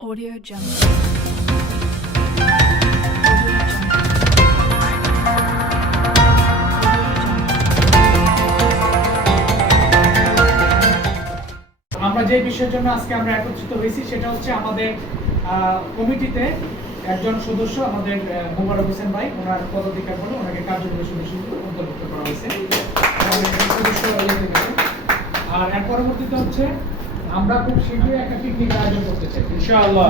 Audio Jungle. আমরা যে বিষয়ের জন্য আজকে আমরা একত্রিত হয়েছি সেটা হচ্ছে আমাদের কমিটিতে একজন সদস্য আমাদের মোবারক হোসেন ভাই, ওনার পদাধিকার বলে ওনাকে কার্যকরী সদস্য অন্তর্ভুক্ত করা হয়েছে। আর এর পরবর্তীতে হচ্ছে আমরা খুব শীঘ্রই একটা পিকনিক আয়োজন করতে চাই ইনশাআল্লাহ।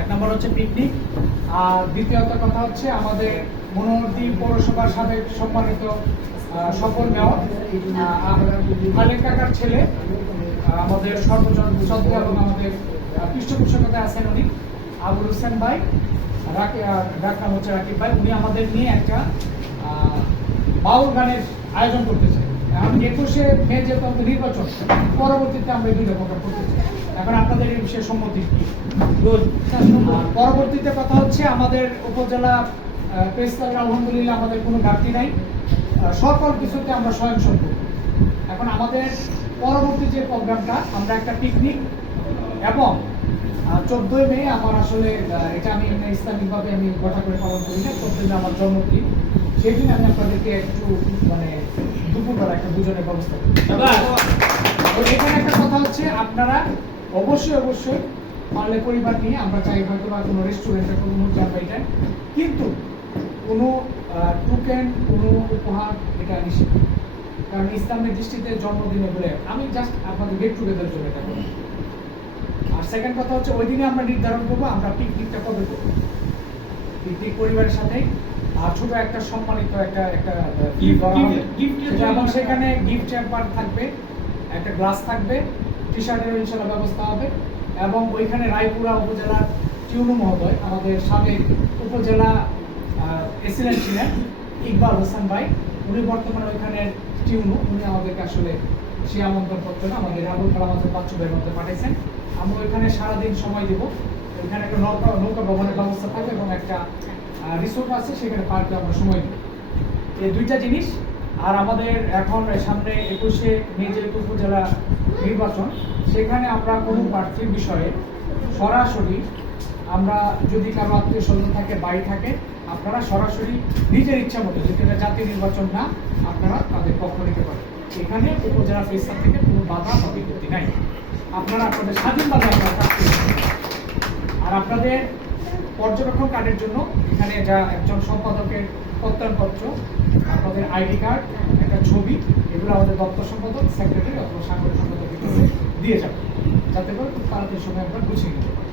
এক নম্বর হচ্ছে পিকনিক, আর দ্বিতীয়ত কথা হচ্ছে আমাদের মনোহরদী পৌরসভার সাবেক সম্মানিত সফল মেয়র খালেক কাকার ছেলে, আমাদের শ্রদ্ধা এবং আমাদের পৃষ্ঠপোষকতায় আছেন উনি আবুল হোসেন ভাই, ডাক নাম হচ্ছে রাকিব ভাই। উনি আমাদের নিয়ে একটা বাউল গানের আয়োজন করতে চাই। এখন 21শে মে যেহেতু আমাদের নির্বাচন, পরবর্তীতে আমরা এই দুটো প্রকার করতে চাই। এখন আপনাদের এই বিষয়ে সম্মতি কি? পরবর্তীতে কথা হচ্ছে আমাদের উপজেলা প্রেস ক্লাবের আলহামদুলিল্লাহ আমাদের কোনো ঘাটতি নাই, সকল কিছুতে আমরা স্বয়ংসম্পূর্ণ। এখন আমাদের পরবর্তী যে প্রোগ্রামটা, আমরা একটা পিকনিক এবং 14ই মে আমার আসলে এটা আমি ইসলামিকভাবে আমি গোটা করে পালন করি না, 14ই মে আমার জন্মদিন, সেই দিন আমি আপনাদেরকে একটু মানে দুপুরবেলা একটা ভোজনের ব্যবস্থা করি। এখানে একটা কথা হচ্ছে আপনারা অবশ্যই পারলে পরিবার নিয়ে, আমরা চাই হয়তো বা কোনো রেস্টুরেন্টে কোনো মুদ্রা পাইটাই, কিন্তু কোনো টোকেন কোনো উপহার এটা নিষেধ, কারণ ইসলামের দৃষ্টিতে জন্মদিনে বলে আমি জাস্ট আপনাদের গেট টুগেদার জন্য এটা করি। আর সেকেন্ড কথা হচ্ছে ওই দিনে আমরা নির্ধারণ করবো আমরা পিকনিকটা কবে করবো। পিকনিক পরিবারের সাথে আর ছোট একটা সম্মানিত একটা এবং সেখানে গিফট চ্যাম্পার থাকবে, একটা গ্লাস থাকবে, টি শার্টের ইনশাল্লাহ ব্যবস্থা হবে। এবং ওইখানে রায়পুরা উপজেলার টিউনু মহোদয়, আমাদের সাবেক উপজেলা এসিলেন্ট ছিলেন ইকবাল হোসেন ভাই, উনি বর্তমানে ওইখানের টিউনু, উনি আমাদেরকে আসলে সে আমন্ত্রণ পত্রটা আমাদের আবুল কালাম আজাদ বাচ্চুদের মধ্যে পাঠিয়েছেন। আমরা ওইখানে সারাদিন সময় দেবো। ওইখানে একটা নৌকা ভবনের ব্যবস্থা থাকবে এবং একটা রিসোর্ট আছে, সেখানে পার্কে আমরা সময় দেবো। এই দুইটা জিনিস। আর আমাদের এখন সামনে 21শে মে যেহেতু উপজেলা নির্বাচন, সেখানে আমরা কোনো প্রার্থীর বিষয়ে সরাসরি আমরা যদি কারো আত্মীয় স্বজন থাকে, বাড়ি থাকে, আপনারা সরাসরি নিজের ইচ্ছা মতো, যেটা জাতীয় নির্বাচন না, আপনারা তাদের পক্ষ নিতে পারেন। এখানে উপজেলা ফেসার থেকে কোনো বাধা বা বিপত্তি নাই, আপনারা আপনাদের স্বাধীনভাবে আপনারা কাজ করতে পারেন। আর আপনাদের পর্যবেক্ষণ কার্ডের জন্য এখানে যা একজন সম্পাদকের প্রত্যয়নপত্র, আপনাদের আইডি কার্ড, একটা ছবি, এগুলো আমাদের দপ্তর সম্পাদক, সেক্রেটারি অথবা সাংগঠনিক সম্পাদকের কাছে দিয়ে যাবে, যাতে করে খুব তাড়াতাড়ি সময় আমরা গুছিয়ে নিতে পারি।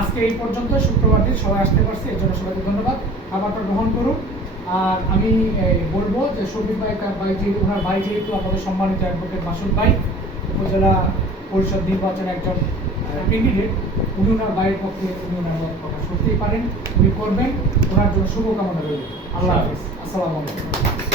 আজকে এই পর্যন্ত, শুক্রবার দিন সবাই আসতে পারছি, এর জন্য সবাইকে ধন্যবাদ। খাবারটা গ্রহণ করুন। আর আমি বলবো যে শফিক ভাই ওনার ভাই যেহেতু আমাদের সম্মানিত অ্যাডভোকেট মাসুদ ভাই, উপজেলা পরিষদ নির্বাচনে একজন ক্যান্ডিডেট, উনি ওনার ভাইয়ের পক্ষে উনি ওনার মত প্রকাশ করতেই পারেন, উনি করবেন। ওনার জন্য শুভকামনা রইল। আল্লাহ হাফিজ, আসসালামু আলাইকুম।